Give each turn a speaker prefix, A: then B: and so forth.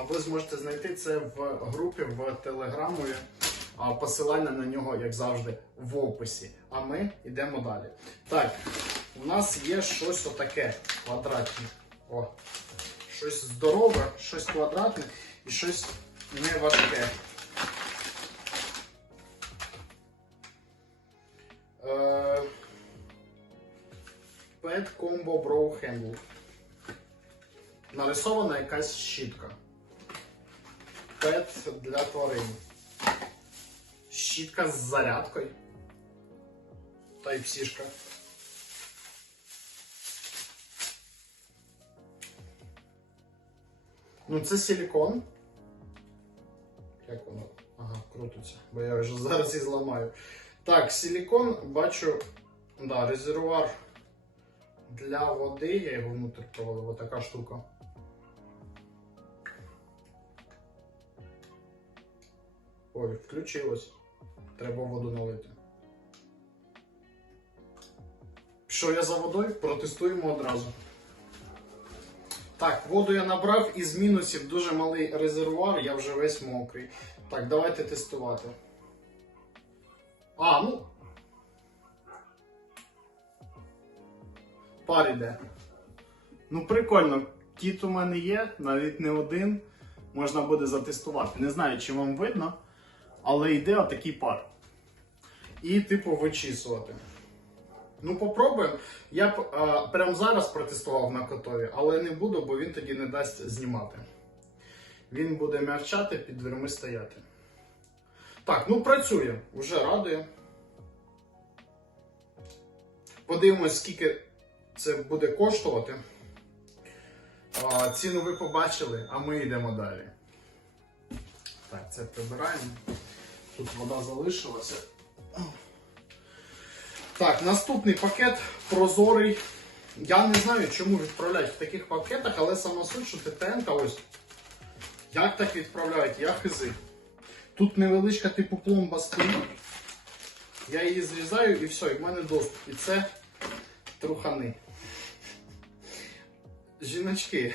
A: А ви зможете знайти це в групі в Телеграмові. Посилання на нього, як завжди, в описі. А ми йдемо далі. Так, у нас є щось отаке квадратне. О, щось здорове, щось квадратне і щось не важке. Е, Pet Combo Brow Handle. Нарисована якась щітка. Пет для тварин. Щітка з зарядкою. Та й псішка. Ну, це силікон. Як воно? Ага, крутиться, бо я вже зараз і зламаю. Так, силікон, бачу, да, резервуар для води, я його внутрь провалив, отака штука. Ой, включилось. Треба воду налити. Що я за водою? Протестуємо одразу. Так, воду я набрав із мінусів дуже малий резервуар, я вже весь мокрий. Так, давайте тестувати. А, ну. Пар іде. Ну, прикольно. Кіт у мене є, навіть не один. Можна буде затестувати. Не знаю, чи вам видно, але йде отакий пар. І, типу, вичісувати. Ну, попробуємо. Я б а, прямо зараз протестував на котові, але не буду, бо він тоді не дасть знімати. Він буде м'явчати, під дверми стояти. Так, ну працює, вже радує. Подивимось, скільки це буде коштувати. А, ціну ви побачили, а ми йдемо далі. Так, це прибираємо. Тут вода залишилася. Так, наступний пакет прозорий. Я не знаю, чому відправляють в таких пакетах, але сама суть, що ТТН ось. Як так відправляють? Я хизи. Тут невеличка типу пломба стоїть. Я її зрізаю і все, і в мене доступ. І це трухани. Жіночки,